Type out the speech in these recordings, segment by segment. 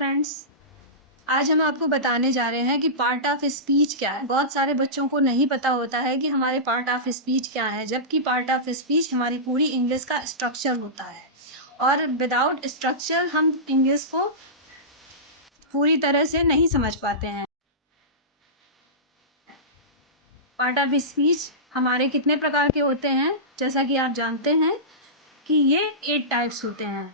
Friends, आज हम आपको बताने जा रहे हैं कि पार्ट ऑफ स्पीच क्या है। बहुत सारे बच्चों को नहीं पता होता है कि हमारे पार्ट ऑफ स्पीच क्या है, जबकि पार्ट ऑफ स्पीच हमारी पूरी इंग्लिश का स्ट्रक्चर होता है और विदाउट स्ट्रक्चर हम इंग्लिश को पूरी तरह से नहीं समझ पाते हैं। पार्ट ऑफ स्पीच हमारे कितने प्रकार के होते हैं, जैसा कि आप जानते हैं कि ये 8 टाइप्स होते हैं।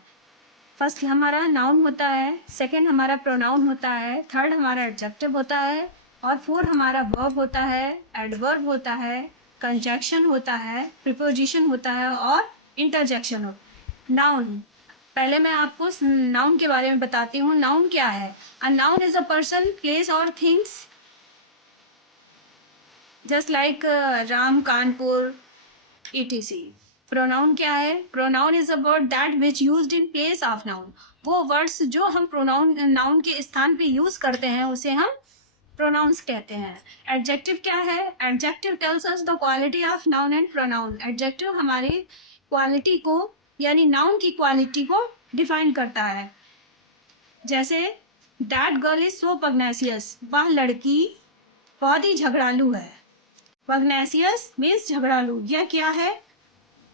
फर्स्ट हमारा नाउन होता है, सेकंड हमारा प्रोनाउन होता है, थर्ड हमारा एडजेक्टिव होता है और फोर्थ हमारा वर्ब होता है, एडवर्ब होता है, कंजक्शन होता है, प्रीपोजिशन होता है और इंटरजेक्शन होता है। नाउन, पहले मैं आपको नाउन के बारे में बताती हूँ। नाउन क्या है? A noun is a person, place और things, just like Ram, Kanpur, etc. Pronoun क्या है? Pronoun is a word that which used in place of noun. वो वर्ड्स जो हम प्रोनाउन नाउन के स्थान पे यूज करते हैं उसे हम प्रोनाउंस कहते हैं। एडजेक्टिव क्या है? Adjective tells us the quality of noun and pronoun. Adjective हमारी क्वालिटी को यानी नाउन की क्वालिटी को डिफाइन करता है। जैसे दैट गर्ल इज सो पग्नेसियस, वह लड़की बहुत ही झगड़ालू है। पग्नेसियस मीन्स झगड़ालू। यह क्या है?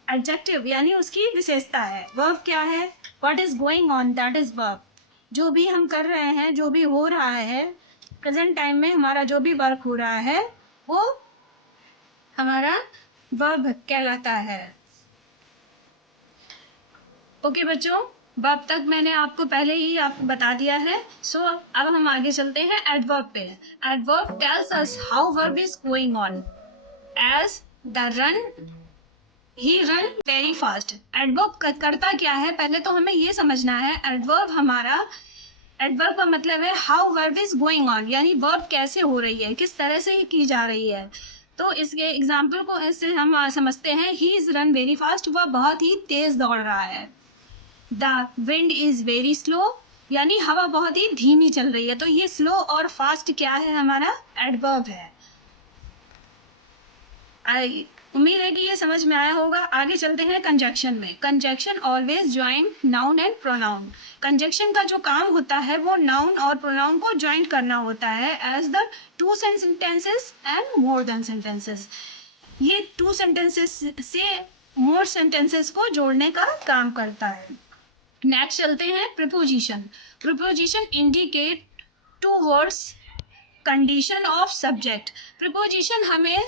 एडजेक्टिव यानी उसकी विशेषता है। वर्ब क्या है? What is going on, that is verb. जो भी हम कर रहे हैं, जो भी हो रहा है, प्रेजेंट टाइम में हमारा जो भी वर्क हो रहा है वो हमारा वर्ब कहलाता है। ओके बच्चों, वर्ब तक मैंने आपको पहले ही आपको बता दिया है। सो अब हम आगे चलते हैं एडवर्ब पे। Adverb tells us how verb is going on, as the run, he run very fast. Adverb करता क्या है, पहले तो हमें ये समझना है। एडवर्ब का मतलब है how verb is going on, यानी वर्ब कैसे हो रही है, किस तरह से की जा रही है। तो इसके एग्जाम्पल को ऐसे हम समझते हैं। He is run very fast, वह बहुत ही तेज दौड़ रहा है। The wind is very slow, यानी हवा बहुत ही धीमी चल रही है। तो ये स्लो और फास्ट क्या है? हमारा एडवर्ब है। उम्मीद है कि ये समझ में आया होगा। आगे चलते हैं कंजक्शन में। Conjunction always join noun and pronoun. Conjunction का जो काम होता है वो नाउन और प्रोनाउन को ज्वाइन करना होता है as the two sentences and more than sentences. ये टू सेंटेंसेस से मोर सेंटेंसेस को जोड़ने का काम करता है। नेक्स्ट चलते हैं preposition. Preposition indicate to words condition of subject. Preposition हमें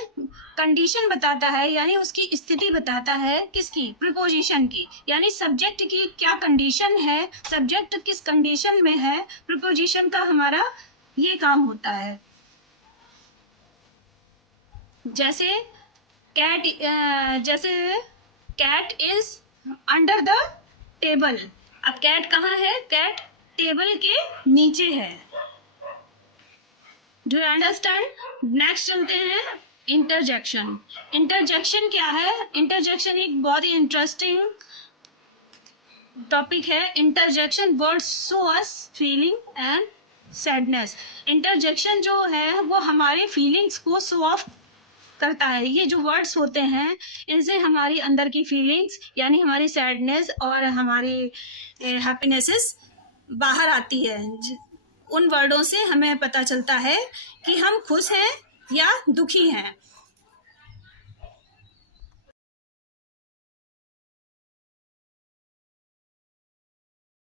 कंडीशन बताता है, यानी उसकी स्थिति बताता है। किसकी? प्रीपोजिशन की, यानी सब्जेक्ट की क्या कंडीशन है, सब्जेक्ट किस कंडीशन में है, प्रीपोजिशन का हमारा ये काम होता है। जैसे cat is under the table. अब कैट कहाँ है? कैट टेबल के नीचे है। Do you understand? नेक्स्ट चलते हैं इंटरजेक्शन। इंटरजेक्शन क्या है? इंटरजेक्शन एक बहुत ही इंटरेस्टिंग टॉपिक है। Interjection words show us feeling and sadness. Interjection जो है वो हमारे फीलिंग्स को शो ऑफ करता है। ये जो वर्ड्स होते हैं इनसे हमारी अंदर की फीलिंग्स यानी हमारी सैडनेस और हमारी हैप्पीनेसेस बाहर आती है। उन वर्डों से हमें पता चलता है कि हम खुश हैं या दुखी हैं।